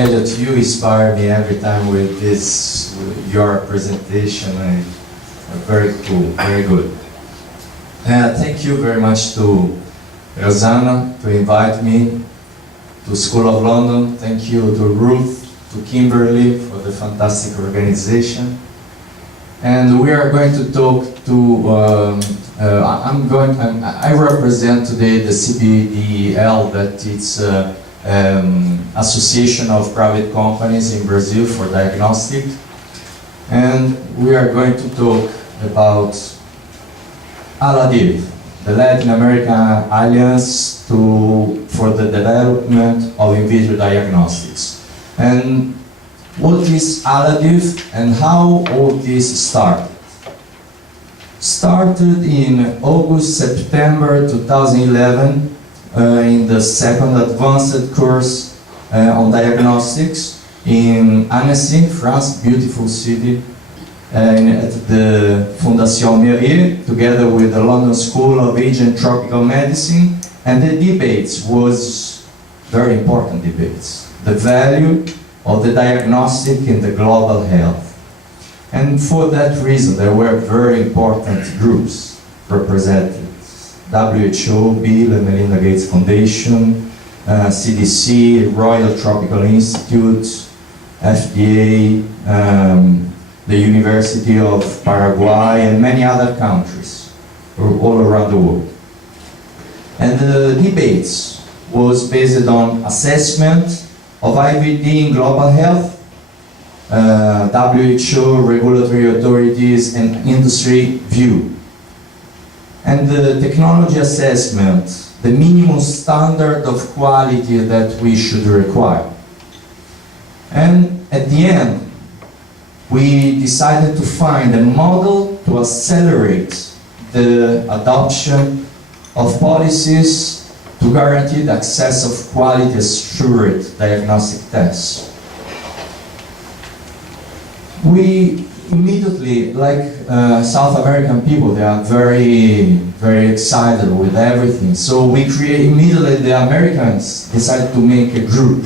Elliot, you inspire me every time with your presentation. Very cool, very good. Thank you very much to Rosanna to invite me to School of London. Thank you to Ruth, to Kimberly for the fantastic organization. And we are going to talk to, I represent today the CBDL, that it's Association of Private Companies in Brazil for Diagnostic. And we are going to talk about ALADIV, the Latin American Alliance for the Development of In Vitro Diagnostics. And what is ALADIV and how all this started? Started in August, September 2011 in the second advanced course on diagnostics in Annecy, France, beautiful city, at the Fondation Mérieux, together with the London School of Age and Tropical Medicine. And the debates was very important debates. The value of the diagnostic in the global health. And for that reason, there were very important groups represented. WHO, Bill and Melinda Gates Foundation, CDC, Royal Tropical Institute, FDA, the University of Paraguay, and many other countries all around the world. And the debates was based on assessment of IVD in global health, WHO, regulatory authorities, and industry view. And the technology assessment, the minimum standard of quality that we should require. And at the end, we decided to find a model to accelerate the adoption of policies to guarantee the access of quality assured diagnostic tests. We immediately, like South American people, they are very, very excited with everything. So we immediately, the Americans decided to make a group.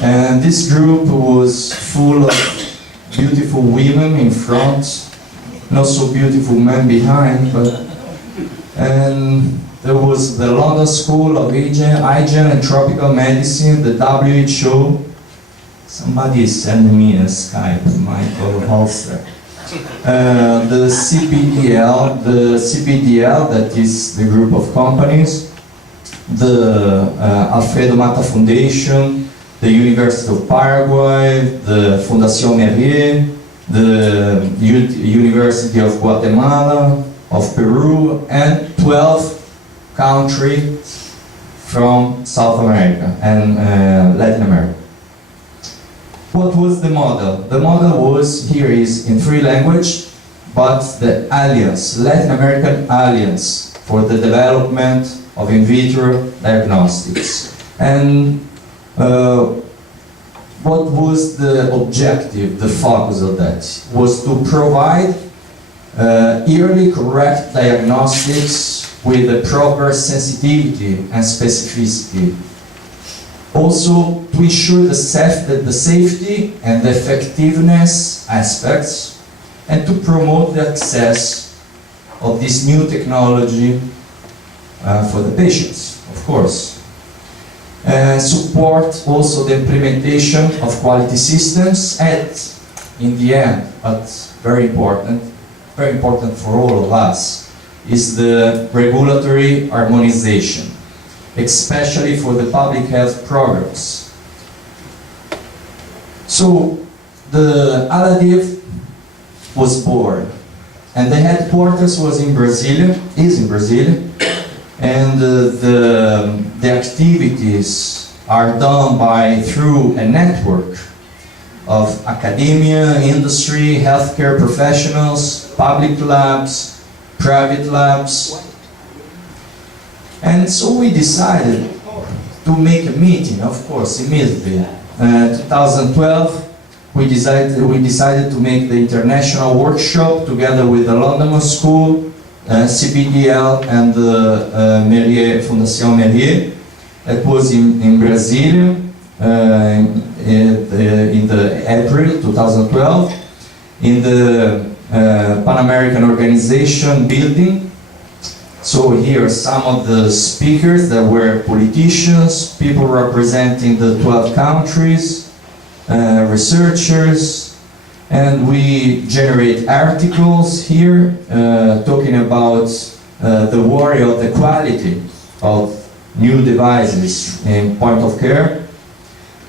And this group was full of beautiful women in front, not so beautiful men behind, and there was the London School of Hygiene and Tropical Medicine, the WHO, somebody is sending me a Skype, Michael Holster, the CBDL, that is the group of companies, the Alfredo Mata Foundation, the University of Paraguay, the Fondation Mérieux, the University of Guatemala, of Peru, and 12 countries from South America and Latin America. What was the model? The model was, here is in 3 languages, but the Alliance, Latin American Alliance for the Development of In Vitro Diagnostics. And what was the objective, the focus of that? Was to provide yearly correct diagnostics with the proper sensitivity and specificity. Also, to ensure the safety and the effectiveness aspects, and to promote the access of this new technology for the patients, of course. Support also the implementation of quality systems, and in the end, but very important for all of us, is the regulatory harmonization, especially for the public health programs. So the ALADIV was born, and the headquarters was in Brasilia, is in Brasilia, and the activities are done through a network of academia, industry, healthcare professionals, public labs, private labs. And so we decided to make a meeting, of course, immediately. 2012, we decided to make the international workshop together with the London School, CBDL, and the Fondation Mérieux. It was in Brasilia, in the April 2012 in the Pan American Organization building. So here are some of the speakers that were politicians, people representing the 12 countries, researchers, and we generate articles here talking about the worry of the quality of new devices in point of care.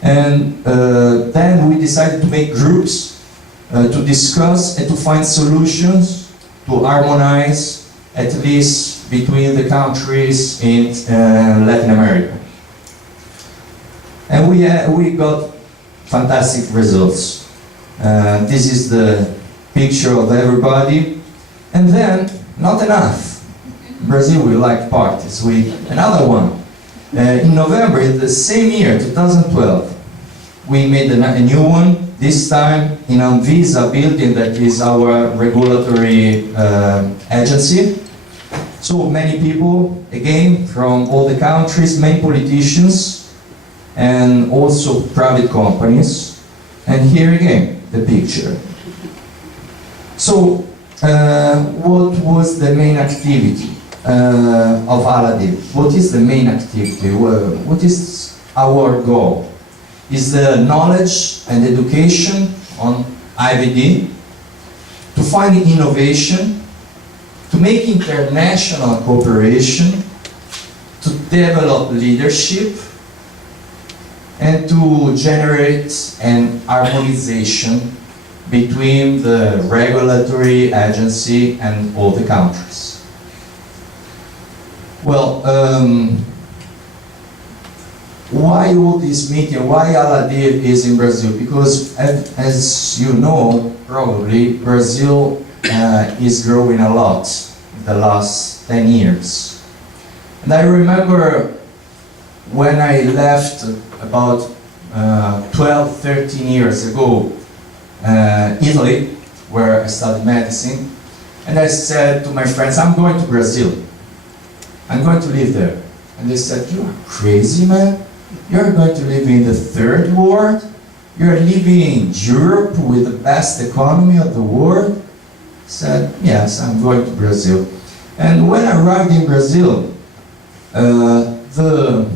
And then we decided to make groups to discuss and to find solutions to harmonize, at least between the countries in Latin America. And we got fantastic results. This is the picture of everybody. And then, not enough. Brazil, we like parties. Another one. In November, in the same year, 2012, we made a new one, this time in Anvisa building, that is our regulatory agency. So many people, again, from all the countries, many politicians, and also private companies. And here again, the picture. So, what was the main activity of ALADIV? What is the main activity? What is our goal? Is the knowledge and education on IVD, to find innovation, to make international cooperation, to develop leadership, and to generate an harmonization between the regulatory agency and all the countries. Well, why all this meeting? Why ALADIV is in Brazil? Because as you know, probably, Brazil is growing a lot in the last 10 years. And I remember when I left about 12, 13 years ago, Italy, where I studied medicine, and I said to my friends, I'm going to Brazil. I'm going to live there. And they said, you are crazy, man. You're going to live in the third world? You're living in Europe with the best economy of the world? I said, yes, I'm going to Brazil. And when I arrived in Brazil, the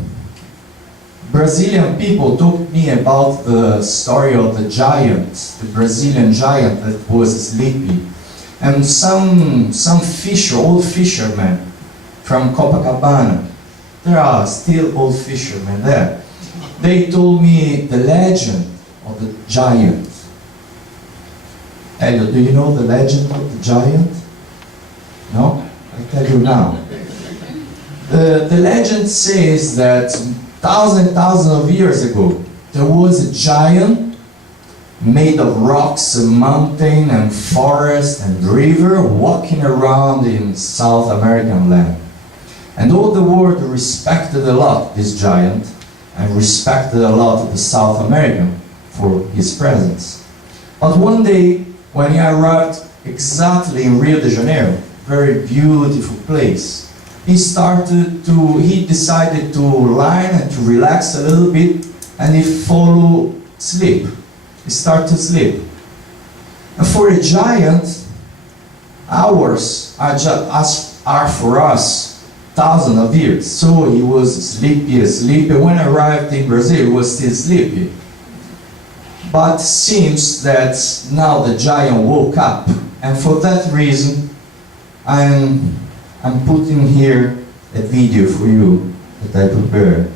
Brazilian people told me about the story of the giant, the Brazilian giant that was sleepy. And some old fishermen from Copacabana, there are still old fishermen there. They told me the legend of the giant. Elliot, do you know the legend of the giant? No? I tell you now. The legend says that thousands of years ago, there was a giant made of rocks and mountain and forest and river walking around in South American land. And all the world respected a lot this giant and respected a lot of the South American for his presence. But one day, when he arrived exactly in Rio de Janeiro, very beautiful place, he decided to lie and to relax a little bit, and he followed sleep. He started to sleep. And for a giant, hours are for us thousands of years. So he was sleepy. When I arrived in Brazil, he was still sleepy. But seems that now the giant woke up, and for that reason, I'm putting here a video for you that I prepared.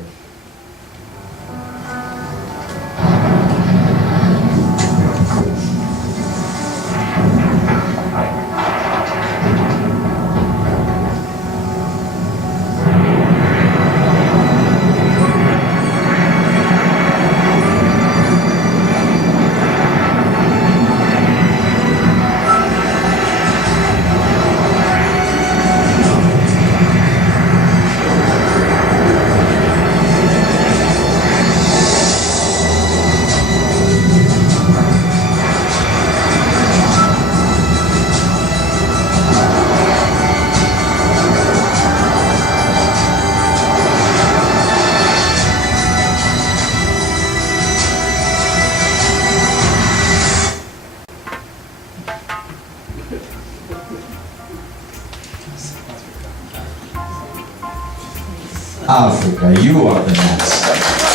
Africa, you are the next.